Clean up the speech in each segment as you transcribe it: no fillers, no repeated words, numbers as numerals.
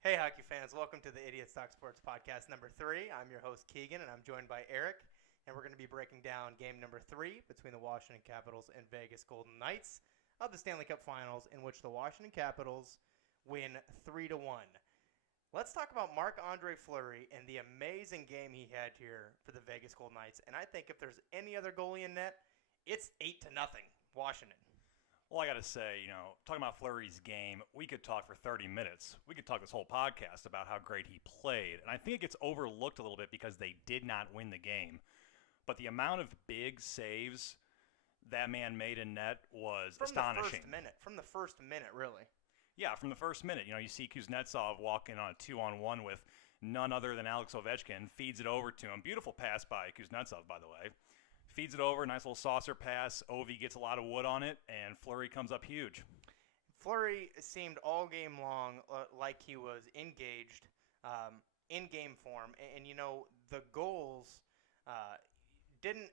Hey, hockey fans, welcome to the Idiots Talk Sports Podcast number 3. I'm your host, Keegan, and I'm joined by Eric, and we're going to be breaking down game number 3 between the Washington Capitals and Vegas Golden Knights of the Stanley Cup Finals, in which the Washington Capitals win 3-1. Let's talk about Marc-Andre Fleury and the amazing game he had here for the Vegas Golden Knights, and I think if there's any other goalie in net, it's 8-0, Washington. Well, I got to say, talking about Fleury's game, we could talk for 30 minutes. We could talk this whole podcast about how great he played. And I think it gets overlooked a little bit because they did not win the game. But the amount of big saves that man made in net was astonishing. From the first minute, really. Yeah, from the first minute. You see Kuznetsov walking on a 2-on-1 with none other than Alex Ovechkin, feeds it over to him. Beautiful pass by Kuznetsov, by the way. Feeds it over, nice little saucer pass. Ovi gets a lot of wood on it, and Fleury comes up huge. Fleury seemed all game long like he was engaged in game form. And the goals didn't...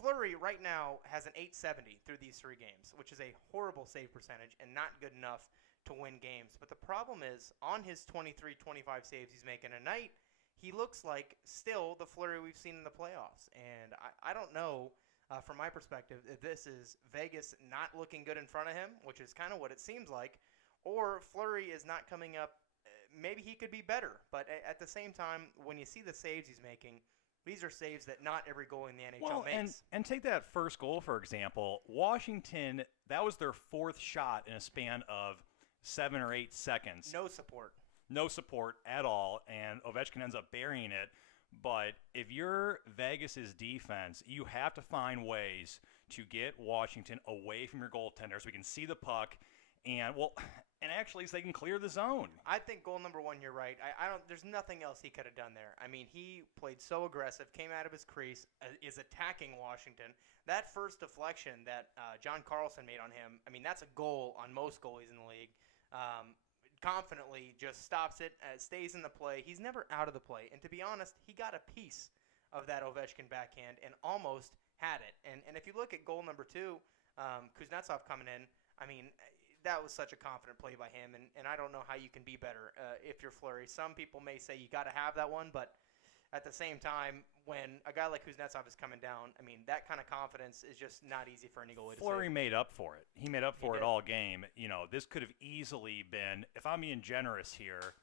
Fleury right now has an .870 through these 3 games, which is a horrible save percentage and not good enough to win games. But the problem is, on his 23-25 saves he's making a night, he looks like still the Fleury we've seen in the playoffs. And I don't know, from my perspective, if this is Vegas not looking good in front of him, which is kind of what it seems like, or Fleury is not coming up. Maybe he could be better. But at the same time, when you see the saves he's making, these are saves that not every goal in the NHL makes. And take that first goal, for example. Washington, that was their 4th shot in a span of 7 or 8 seconds. No support at all, and Ovechkin ends up burying it. But if you're Vegas's defense, you have to find ways to get Washington away from your goaltender so we can see the puck and actually so they can clear the zone. I think goal number 1, you're right. There's nothing else he could have done there. I mean, he played so aggressive, came out of his crease, is attacking Washington. That first deflection that John Carlson made on him, I mean, that's a goal on most goalies in the league. Confidently just stops it, stays in the play. He's never out of the play. And to be honest, he got a piece of that Ovechkin backhand and almost had it. And if you look at goal number 2, Kuznetsov coming in, I mean, that was such a confident play by him. And I don't know how you can be better if you're Fleury. Some people may say you got to have that one, but at the same time, when a guy like Kuznetsov is coming down, I mean, that kind of confidence is just not easy for any goalie to Fleury made up for it. He made up for it all game. This could have easily been, if I'm being generous here,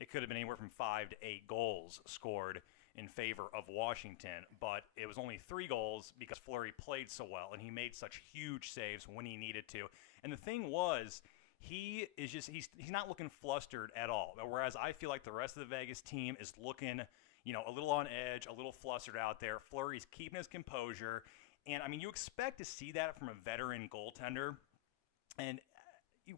it could have been anywhere from 5 to 8 goals scored in favor of Washington. But it was only 3 goals because Fleury played so well, and he made such huge saves when he needed to. And the thing was, he's not looking flustered at all. Whereas I feel like the rest of the Vegas team is looking, a little on edge, a little flustered out there. Fleury's keeping his composure. And, I mean, you expect to see that from a veteran goaltender. And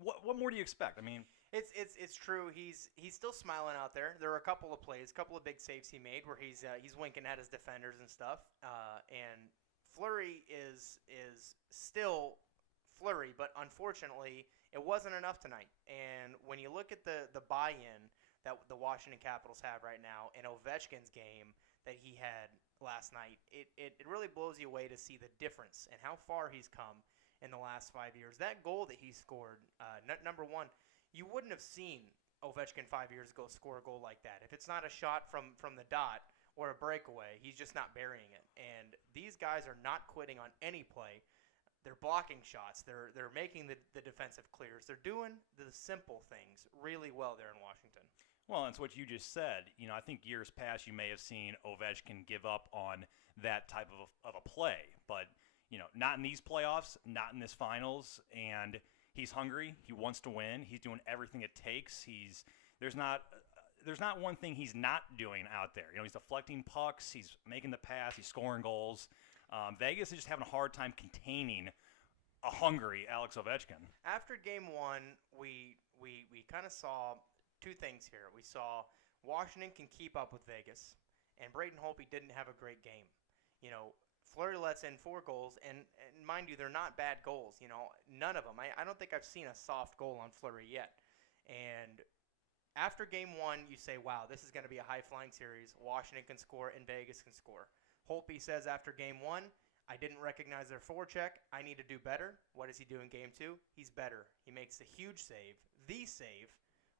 what more do you expect? I mean, it's true. He's still smiling out there. There were a couple of plays, a couple of big saves he made where he's winking at his defenders and stuff. And Fleury is still Fleury, but unfortunately, it wasn't enough tonight. And when you look at the buy-in that the Washington Capitals have right now in Ovechkin's game that he had last night, it really blows you away to see the difference and how far he's come in the last 5 years. That goal that he scored, number 1, you wouldn't have seen Ovechkin 5 years ago score a goal like that. If it's not a shot from the dot or a breakaway, he's just not burying it. And these guys are not quitting on any play. They're blocking shots. They're making the defensive clears. They're doing the simple things really well there in Washington. Well, that's what you just said. I think years past you may have seen Ovechkin give up on that type of a play. But, not in these playoffs, not in this finals. And he's hungry. He wants to win. He's doing everything it takes. There's not one thing he's not doing out there. He's deflecting pucks. He's making the pass. He's scoring goals. Vegas is just having a hard time containing a hungry Alex Ovechkin. After game 1, we kind of saw 2 things here. We saw Washington can keep up with Vegas, and Braden Holtby didn't have a great game. Fleury lets in 4 goals, and mind you, they're not bad goals. None of them. I don't think I've seen a soft goal on Fleury yet. And after game 1, you say, wow, this is going to be a high-flying series. Washington can score, and Vegas can score. Holtby says after game 1, I didn't recognize their forecheck. I need to do better. What does he do in game 2? He's better. He makes a huge save, the save,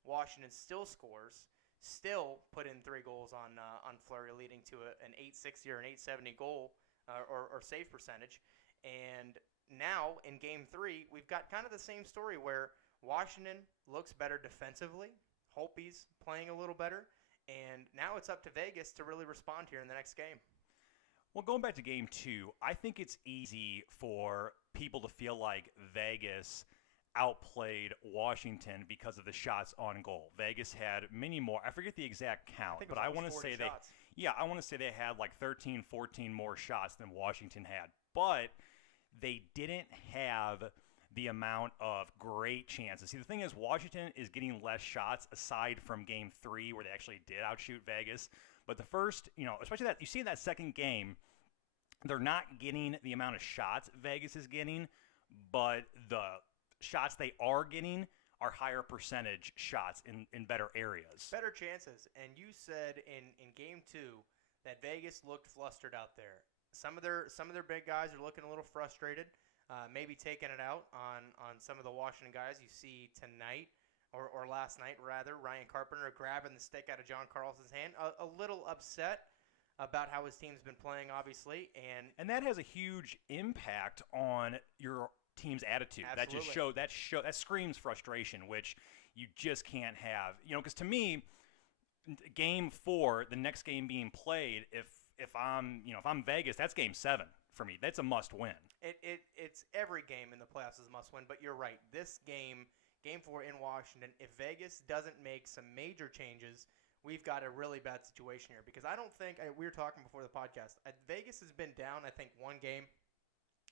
Washington still scores, still put in 3 goals on Fleury, leading to an 860 or an 870 goal or save percentage. And now in Game 3, we've got kind of the same story where Washington looks better defensively. Holtby's playing a little better. And now it's up to Vegas to really respond here in the next game. Well, going back to Game 2, I think it's easy for people to feel like Vegas outplayed Washington because of the shots on goal. Vegas had many more. I forget the exact count, but I want to say I want to say they had like 13, 14 more shots than Washington had. But they didn't have the amount of great chances. See, the thing is, Washington is getting less shots aside from Game 3 where they actually did outshoot Vegas. But the first, especially that, you see in that second game, they're not getting the amount of shots Vegas is getting, but the shots they are getting are higher percentage shots in better areas. Better chances. And you said in Game 2 that Vegas looked flustered out there. Some of their big guys are looking a little frustrated, maybe taking it out on some of the Washington guys you see tonight, or last night rather. Ryan Carpenter grabbing the stick out of John Carlson's hand, a little upset about how his team's been playing, obviously, and that has a huge impact on your team's attitude. Absolutely. That screams frustration, which you just can't have. Because to me, Game 4, the next game being played, if I'm Vegas, that's Game 7 for me. That's a must win. It's every game in the playoffs is a must win. But you're right. This game 4 in Washington, if Vegas doesn't make some major changes, we've got a really bad situation here. Because I don't think we were talking before the podcast. Vegas has been down, I think, 1 game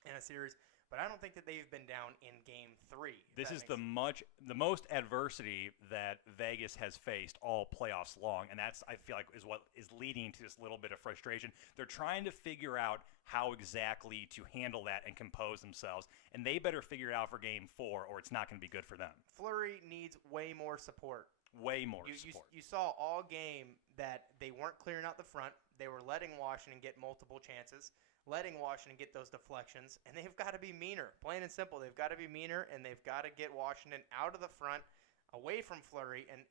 in a series. But I don't think that they've been down in Game 3. This is the most adversity that Vegas has faced all playoffs long, and that's, I feel like, is what is leading to this little bit of frustration. They're trying to figure out how exactly to handle that and compose themselves, and they better figure it out for Game 4, or it's not going to be good for them. Fleury needs way more support. Way more support. You saw all game that they weren't clearing out the front. They were letting Washington get multiple chances, letting Washington get those deflections, and they've got to be meaner. Plain and simple, they've got to be meaner, and they've got to get Washington out of the front, away from Fleury, and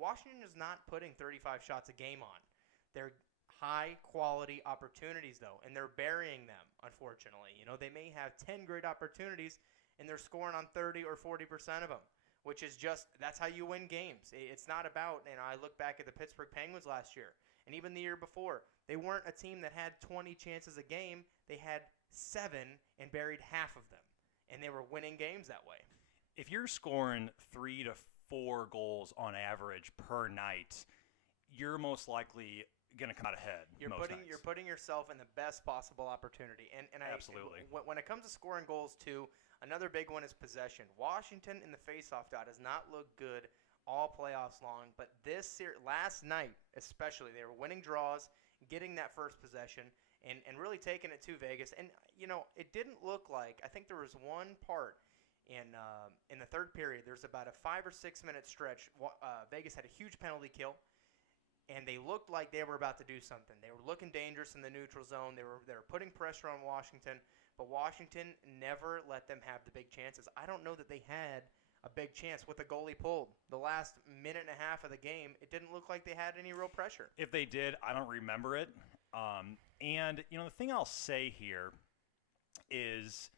Washington is not putting 35 shots a game on. They're high-quality opportunities, though, and they're burying them, unfortunately. They may have 10 great opportunities, and they're scoring on 30 or 40% of them, which is that's how you win games. It's not about, I look back at the Pittsburgh Penguins last year, and even the year before, they weren't a team that had 20 chances a game. They had 7 and buried half of them, and they were winning games that way. If you're scoring 3 to 4 goals on average per night, you're most likely going to come out ahead. You're putting yourself in the best possible opportunity, and absolutely. When it comes to scoring goals too, another big one is possession. Washington in the faceoff dot does not look good all playoffs long, but last night especially, they were winning draws, getting that first possession, and really taking it to Vegas. And it didn't look like, I think there was one part in the third period. There's about a 5 or 6 minute stretch. Vegas had a huge penalty kill, and they looked like they were about to do something. They were looking dangerous in the neutral zone. They were putting pressure on Washington, but Washington never let them have the big chances. I don't know that they had a big chance with a goalie pulled. The last minute and a half of the game, it didn't look like they had any real pressure. If they did, I don't remember it. And the thing I'll say here is,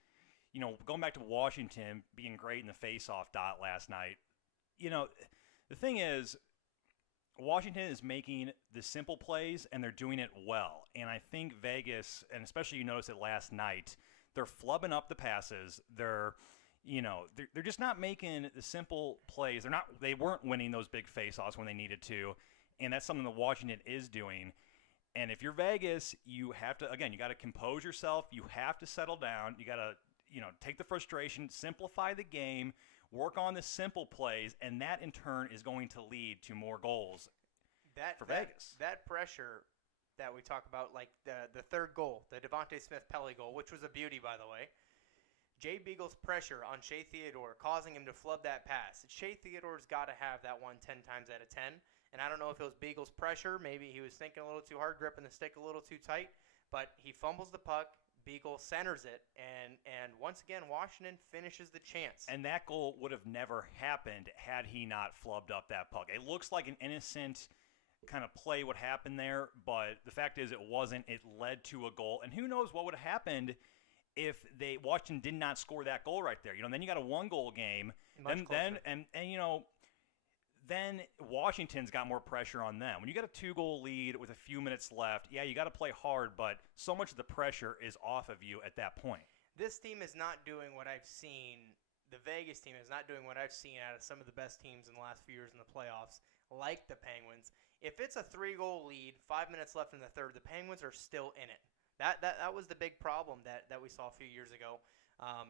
going back to Washington being great in the face-off dot last night, the thing is, Washington is making the simple plays, and they're doing it well. And I think Vegas, and especially you noticed it last night, they're flubbing up the passes. They're just not making the simple plays. They weren't winning those big face-offs when they needed to, and that's something that Washington is doing. And if you're Vegas, you have to, again, you got to compose yourself. You have to settle down. You got to, take the frustration, simplify the game, work on the simple plays, and that in turn is going to lead to more goals for Vegas. That pressure that we talk about, like the third goal, the smith-pelly goal, which was a beauty, by the way. Jay Beagle's pressure on Shea Theodore causing him to flub that pass. Shea Theodore's got to have that one 10 times out of 10. And I don't know if it was Beagle's pressure. Maybe he was thinking a little too hard, gripping the stick a little too tight. But he fumbles the puck. Beagle centers it, and once again, Washington finishes the chance. And that goal would have never happened had he not flubbed up that puck. It looks like an innocent kind of play what happened there, but the fact is it wasn't. It led to a goal, and who knows what would have happened if Washington did not score that goal right there. Then you got a 1-goal game. Then Washington's got more pressure on them. When you got a 2-goal lead with a few minutes left, yeah, you got to play hard, but so much of the pressure is off of you at that point. This team is not doing what I've seen. The Vegas team is not doing what I've seen out of some of the best teams in the last few years in the playoffs, like the Penguins. If it's a 3-goal lead, 5 minutes left in the third, the Penguins are still in it. That was the big problem that we saw a few years ago.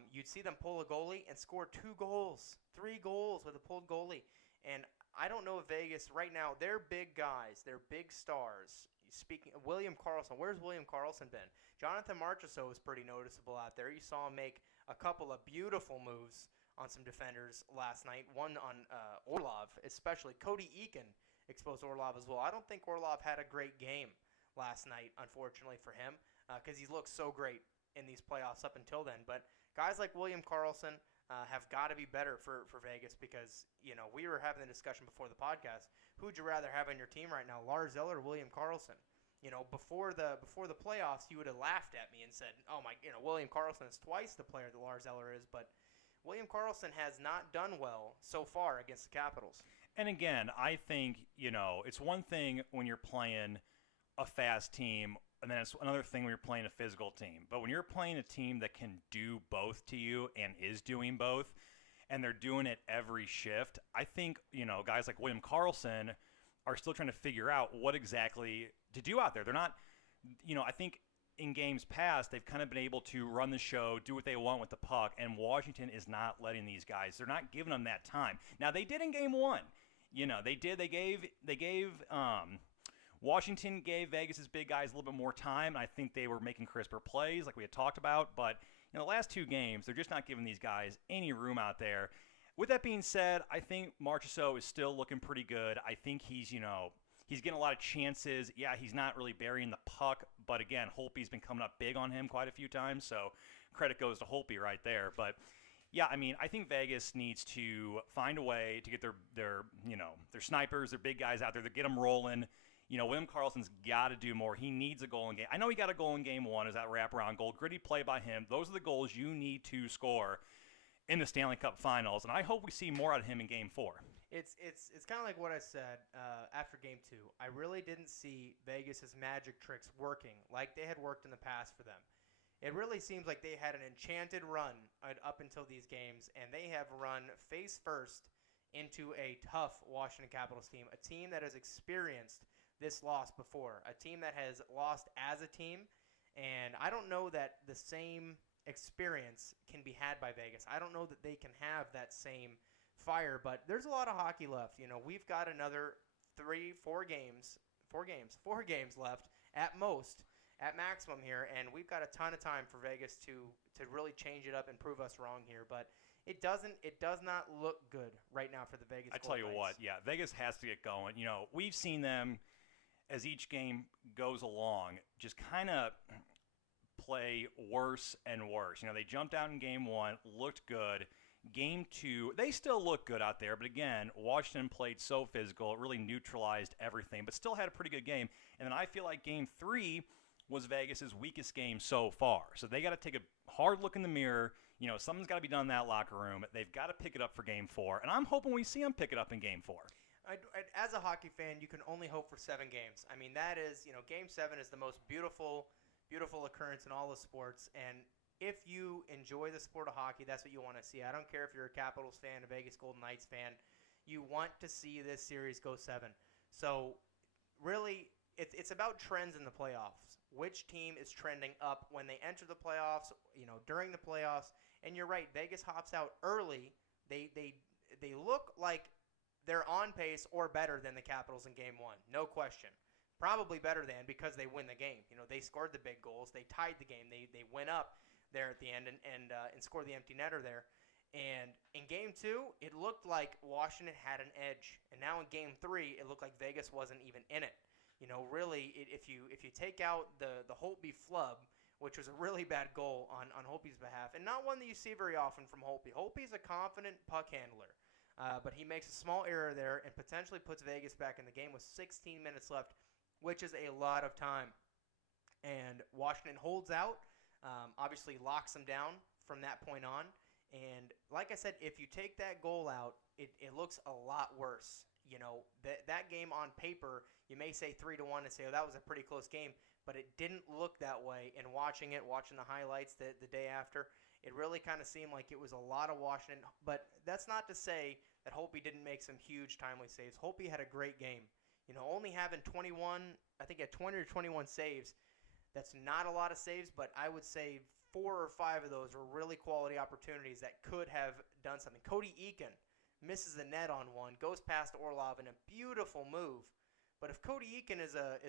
You'd see them pull a goalie and score 2 goals, 3 goals with a pulled goalie. And I don't know if Vegas right now, they're big guys, they're big stars. Speaking of William Karlsson, where's William Karlsson been? Jonathan Marchessault was pretty noticeable out there. You saw him make a couple of beautiful moves on some defenders last night. One on Orlov, especially. Cody Eakin exposed Orlov as well. I don't think Orlov had a great game last night, unfortunately for him, because he's looked so great in these playoffs up until then. But guys like William Karlsson have got to be better for Vegas because, we were having the discussion before the podcast. Who would you rather have on your team right now, Lars Eller or William Karlsson? Before the playoffs, you would have laughed at me and said, oh, William Karlsson is twice the player that Lars Eller is. But William Karlsson has not done well so far against the Capitals. And again, I think, it's one thing when you're playing a fast team, and then it's another thing when you're playing a physical team. But when you're playing a team that can do both to you and is doing both, and they're doing it every shift, I think, guys like William Karlsson are still trying to figure out what exactly to do out there. They're not, I think in games past, they've kind of been able to run the show, do what they want with the puck, and Washington is not letting these guys. They're not giving them that time. Now, they did in game 1. They did. They gave Washington gave Vegas' big guys a little bit more time. I think they were making crisper plays like we had talked about. But in the last 2 games, they're just not giving these guys any room out there. With that being said, I think Marchessault is still looking pretty good. I think he's getting a lot of chances. Yeah, he's not really burying the puck. But again, Holtby's been coming up big on him quite a few times. So credit goes to Holtby right there. But yeah, I think Vegas needs to find a way to get their snipers, their big guys out there, to get them rolling. William Karlsson's got to do more. He needs a goal in game. I know he got a goal in game 1 as that wraparound goal. Gritty play by him. Those are the goals you need to score in the Stanley Cup Finals, and I hope we see more out of him in game 4. It's kind of like what I said after game 2. I really didn't see Vegas' magic tricks working like they had worked in the past for them. It really seems like they had an enchanted run up until these games, and they have run face first into a tough Washington Capitals team, a team that has experienced this loss before, a team that has lost as a team, and I don't know that the same experience can be had by Vegas. I don't know that they can have that same fire, but there's a lot of hockey left. We've got another 4 games left at most, at maximum here, and we've got a ton of time for Vegas to really change it up and prove us wrong here, but it does not look good right now for the Vegas Golden Knights. I tell you what, yeah, Vegas has to get going. We've seen them as each game goes along, just kind of play worse and worse. They jumped out in game 1, looked good. Game 2, they still look good out there, but again, Washington played so physical, it really neutralized everything, but still had a pretty good game. And then I feel like game 3 was Vegas' weakest game so far. So they got to take a hard look in the mirror. Something's got to be done in that locker room. They've got to pick it up for game 4, and I'm hoping we see them pick it up in game 4. As a hockey fan, you can only hope for 7 games. That is, Game 7 is the most beautiful occurrence in all of sports. And if you enjoy the sport of hockey, that's what you want to see. I don't care if you're a Capitals fan, a Vegas Golden Knights fan. You want to see this series go 7. So, really, it's about trends in the playoffs. Which team is trending up when they enter the playoffs, during the playoffs. And you're right, Vegas hops out early. They look like they're on pace or better than the Capitals in Game 1, no question. Probably better than because they win the game. They scored the big goals. They tied the game. They went up there at the end and scored the empty netter there. And in Game 2, it looked like Washington had an edge. And now in Game 3, it looked like Vegas wasn't even in it. Really, if you take out the Holtby flub, which was a really bad goal on Holtby's behalf, and not one that you see very often from Holtby. Holtby's a confident puck handler, but he makes a small error there and potentially puts Vegas back in the game with 16 minutes left, which is a lot of time. And Washington holds out, obviously locks them down from that point on. And like I said, if you take that goal out, it looks a lot worse. You know, that game on paper, you may say 3-1 and say, oh, that was a pretty close game, but it didn't look that way. And watching the highlights the day after, it really kind of seemed like it was a lot of Washington. But that's not to say that Holtby didn't make some huge timely saves. Holtby had a great game. You know, only having 21, I think he had 20 or 21 saves. That's not a lot of saves, but I would say 4 or 5 of those were really quality opportunities that could have done something. Cody Eakin misses the net on one, goes past Orlov in a beautiful move. But if Cody Eakin is a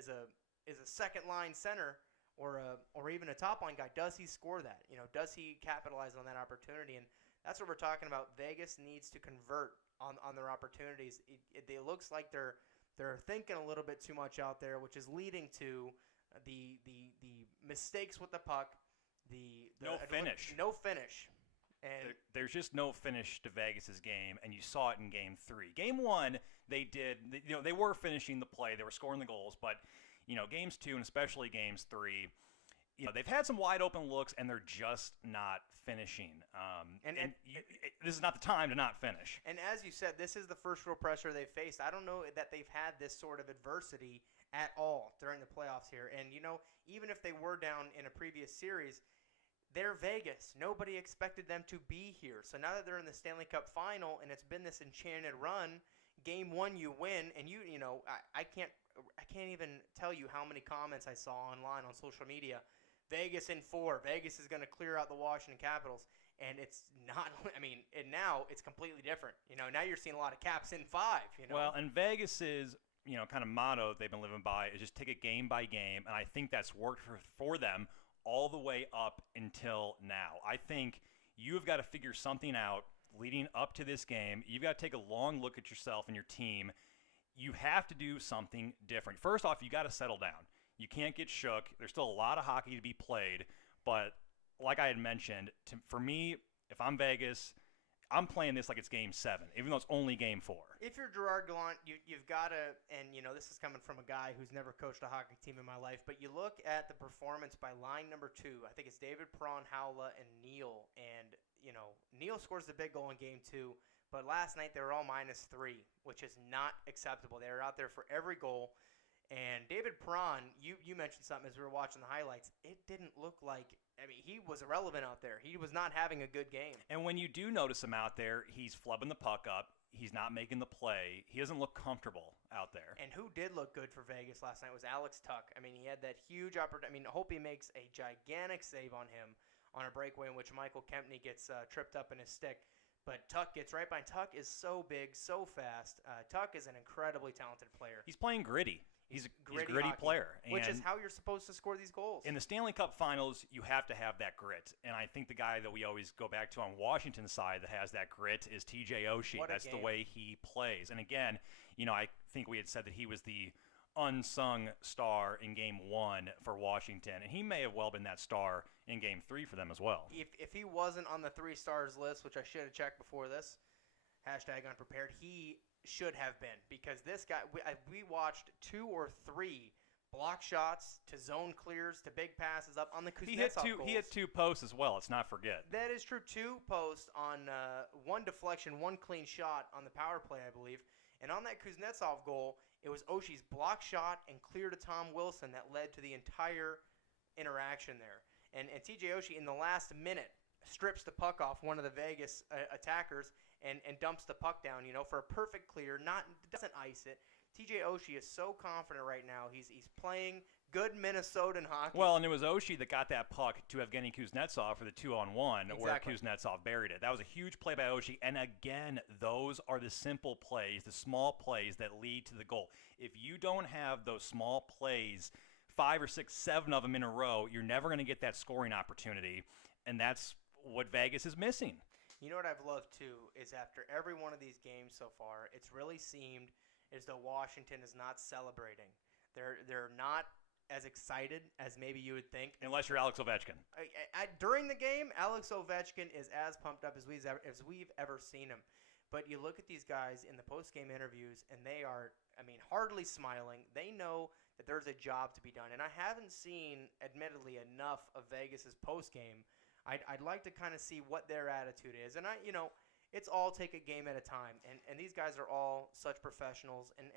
second line center or even a top line guy, does he score that? You know, does he capitalize on that opportunity? And that's what we're talking about. Vegas needs to convert on their opportunities. It looks like they're thinking a little bit too much out there, which is leading to the mistakes with the puck. No finish. No finish. And there's just no finish to Vegas's game, and you saw it in Game 3. Game 1, they were finishing the play, they were scoring the goals, but Games 2 and especially Games 3, they've had some wide open looks, and they're just not finishing. This is not the time to not finish. And as you said, this is the first real pressure they've faced. I don't know that they've had this sort of adversity at all during the playoffs here. And even if they were down in a previous series, they're Vegas. Nobody expected them to be here. So now that they're in the Stanley Cup final and it's been this enchanted run, Game 1 you win, and I can't even tell you how many comments I saw online on social media. Vegas in 4. Vegas is going to clear out the Washington Capitals, and it's not. I mean, and now it's completely different. Now you're seeing a lot of Caps in 5. Well, and Vegas's kind of motto they've been living by is just take it game by game, and I think that's worked for them all the way up until now. I think you have got to figure something out leading up to this game. You've got to take a long look at yourself and your team. You have to do something different. First off, you got to settle down. You can't get shook. There's still a lot of hockey to be played, but like I had mentioned, for me, if I'm Vegas, I'm playing this like it's Game 7, even though it's only Game 4. If you're Gerard Gallant, you've got to, and this is coming from a guy who's never coached a hockey team in my life, but you look at the performance by line number 2. I think it's David Perron, Howla, and Neal. And, Neal scores the big goal in Game 2, but last night they were all -3, which is not acceptable. They were out there for every goal. And David Perron, you mentioned something as we were watching the highlights. It didn't look like, he was irrelevant out there. He was not having a good game. And when you do notice him out there, he's flubbing the puck up. He's not making the play. He doesn't look comfortable out there. And who did look good for Vegas last night was Alex Tuch. He had that huge opportunity. Holtby makes a gigantic save on him on a breakaway in which Michael Kempney gets tripped up in his stick. But Tuch gets right by. Tuch is so big, so fast. Tuch is an incredibly talented player. He's playing gritty. He's a gritty hockey, player. Which is how you're supposed to score these goals. In the Stanley Cup Finals, you have to have that grit. And I think the guy that we always go back to on Washington's side that has that grit is TJ Oshie. That's the way he plays. And again, I think we had said that he was the unsung star in Game 1 for Washington. And he may have well been that star in Game 3 for them as well. If he wasn't on the 3 stars list, which I should have checked before this, #unprepared, he should have been, because this guy, we watched 2 or 3 block shots to zone clears to big passes up on the Kuznetsov goals. He hit 2 posts as well. Let's not forget. That is true. 2 posts on 1 deflection, 1 clean shot on the power play, I believe. And on that Kuznetsov goal, it was Oshie's block shot and clear to Tom Wilson that led to the entire interaction there. And TJ Oshie in the last minute strips the puck off one of the Vegas attackers and dumps the puck down, for a perfect clear. Doesn't ice it. TJ Oshie is so confident right now. He's playing good Minnesotan hockey. Well, and it was Oshie that got that puck to Evgeny Kuznetsov for the 2-on-1, where Kuznetsov buried it. That was a huge play by Oshie. And again, those are the simple plays, the small plays that lead to the goal. If you don't have those small plays, 5 or 6, 7 of them in a row, you're never going to get that scoring opportunity. And that's what Vegas is missing. You know what I've loved, too, is after every one of these games so far, it's really seemed as though Washington is not celebrating. They're not as excited as maybe you would think. Unless you're Alex Ovechkin. During the game, Alex Ovechkin is as pumped up as we've ever seen him. But you look at these guys in the post-game interviews, and they are, hardly smiling. They know that there's a job to be done. And I haven't seen, admittedly, enough of Vegas's post-game. I'd like to kind of see what their attitude is. And it's all take a game at a time. And these guys are all such professionals. And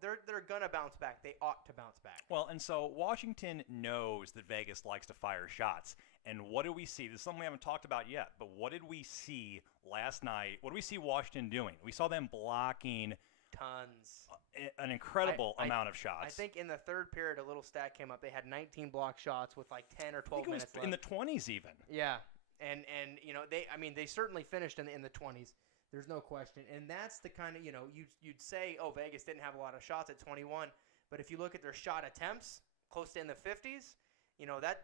they're going to bounce back. They ought to bounce back. Well, and so Washington knows that Vegas likes to fire shots. And what did we see? This is something we haven't talked about yet. But what did we see last night? What did we see Washington doing? We saw them blocking tons. An incredible amount of shots. I think in the third period, a little stat came up. They had 19 block shots with like 10 or 12 minutes left. In the 20s even. Yeah. And they certainly finished in the 20s. There's no question. And that's the kind of, you'd say, oh, Vegas didn't have a lot of shots at 21. But if you look at their shot attempts, close to in the 50s,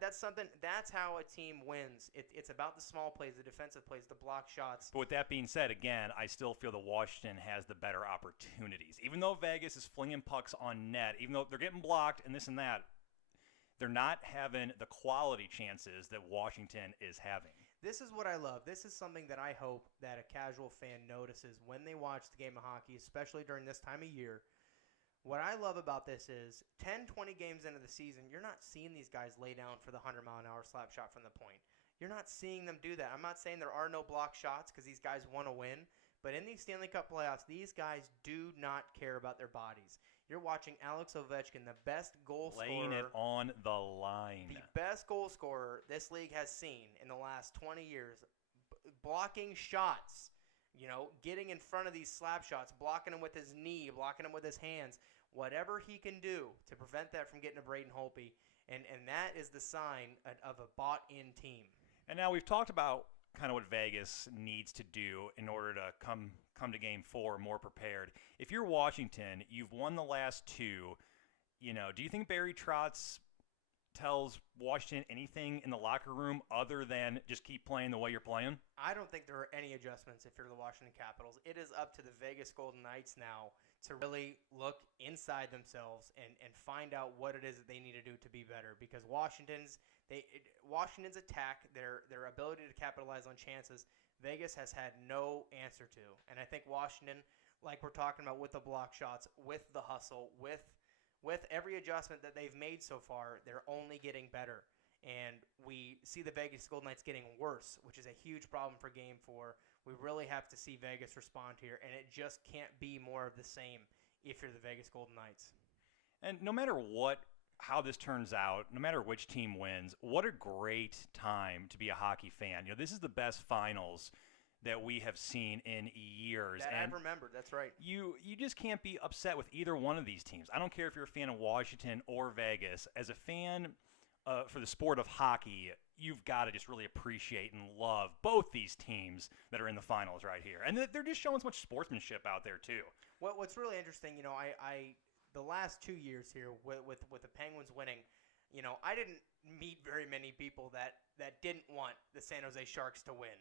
that's something. That's how a team wins. It's about the small plays, the defensive plays, the block shots. But with that being said, again, I still feel that Washington has the better opportunities. Even though Vegas is flinging pucks on net, even though they're getting blocked and this and that, they're not having the quality chances that Washington is having. This is what I love. This is something that I hope that a casual fan notices when they watch the game of hockey, especially during this time of year. What I love about this is 10, 20 games into the season, you're not seeing these guys lay down for the 100-mile-an-hour slap shot from the point. You're not seeing them do that. I'm not saying there are no block shots because these guys want to win, but in these Stanley Cup playoffs, these guys do not care about their bodies. You're watching Alex Ovechkin, the best goal scorer. Laying it on the line. The best goal scorer this league has seen in the last 20 years, blocking shots. Getting in front of these slap shots, blocking them with his knee, blocking them with his hands, whatever he can do to prevent that from getting to Braden Holtby. And that is the sign of a bought-in team. And now we've talked about kind of what Vegas needs to do in order to come to Game 4 more prepared. If you're Washington, you've won the last two. Do you think Barry Trotz tells Washington anything in the locker room other than just keep playing the way you're playing? I don't think there are any adjustments if you're the Washington Capitals. It is up to the Vegas Golden Knights now to really look inside themselves and find out what it is that they need to do to be better. Because Washington's attack, their ability to capitalize on chances, Vegas has had no answer to. And I think Washington, like we're talking about with the block shots, with the hustle, with every adjustment that they've made so far, they're only getting better. And we see the Vegas Golden Knights getting worse, which is a huge problem for Game 4. We really have to see Vegas respond here, and it just can't be more of the same if you're the Vegas Golden Knights. And no matter how this turns out, no matter which team wins, what a great time to be a hockey fan. This is the best finals that we have seen in years. That I've remembered, that's right. You just can't be upset with either one of these teams. I don't care if you're a fan of Washington or Vegas. As a fan for the sport of hockey, you've got to just really appreciate and love both these teams that are in the finals right here. And they're just showing so much sportsmanship out there, too. What's really interesting, the last 2 years here with the Penguins winning, I didn't meet very many people that didn't want the San Jose Sharks to win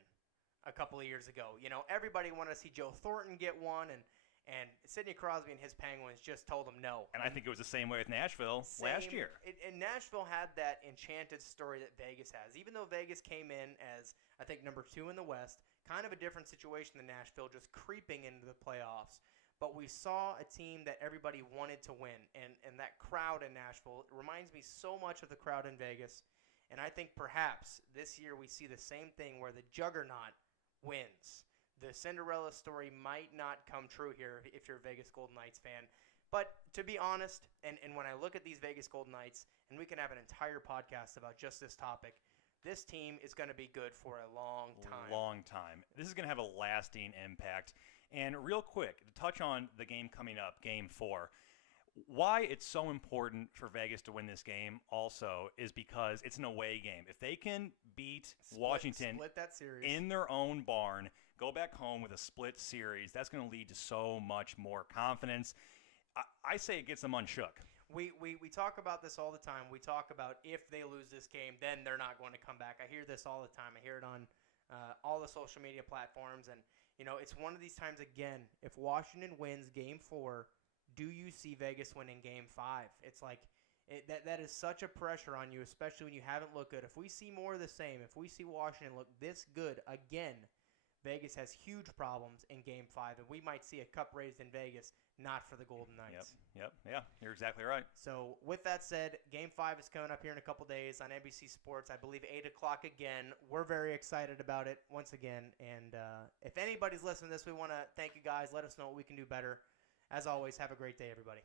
a couple of years ago. Everybody wanted to see Joe Thornton get one, and Sidney Crosby and his Penguins just told him no. And I think it was the same way with Nashville last year. And Nashville had that enchanted story that Vegas has. Even though Vegas came in as, I think, number 2 in the West, kind of a different situation than Nashville, just creeping into the playoffs. But we saw a team that everybody wanted to win. And that crowd in Nashville reminds me so much of the crowd in Vegas. And I think perhaps this year we see the same thing where the juggernaut wins. The Cinderella story might not come true here if you're a Vegas Golden Knights fan. But to be honest, and when I look at these Vegas Golden Knights, and we can have an entire podcast about just this topic, this team is going to be good for a long time. Long time. This is going to have a lasting impact. And real quick, to touch on the game coming up, Game 4, why it's so important for Vegas to win this game also is because it's an away game. If they can beat Washington split that series in their own barn, go back home with a split series, that's going to lead to so much more confidence. I say it gets them unshook. We talk about this all the time. We talk about if they lose this game, then they're not going to come back. I hear this all the time. I hear it on all the social media platforms. And, it's one of these times again, if Washington wins Game 4, do you see Vegas winning Game 5? It's like That is such a pressure on you, especially when you haven't looked good. If we see more of the same, if we see Washington look this good again, Vegas has huge problems in Game 5, and we might see a cup raised in Vegas, not for the Golden Knights. Yep. Yeah, you're exactly right. So with that said, Game 5 is coming up here in a couple days on NBC Sports. I believe 8 o'clock again. We're very excited about it once again. And if anybody's listening to this, we want to thank you guys. Let us know what we can do better. As always, have a great day, everybody.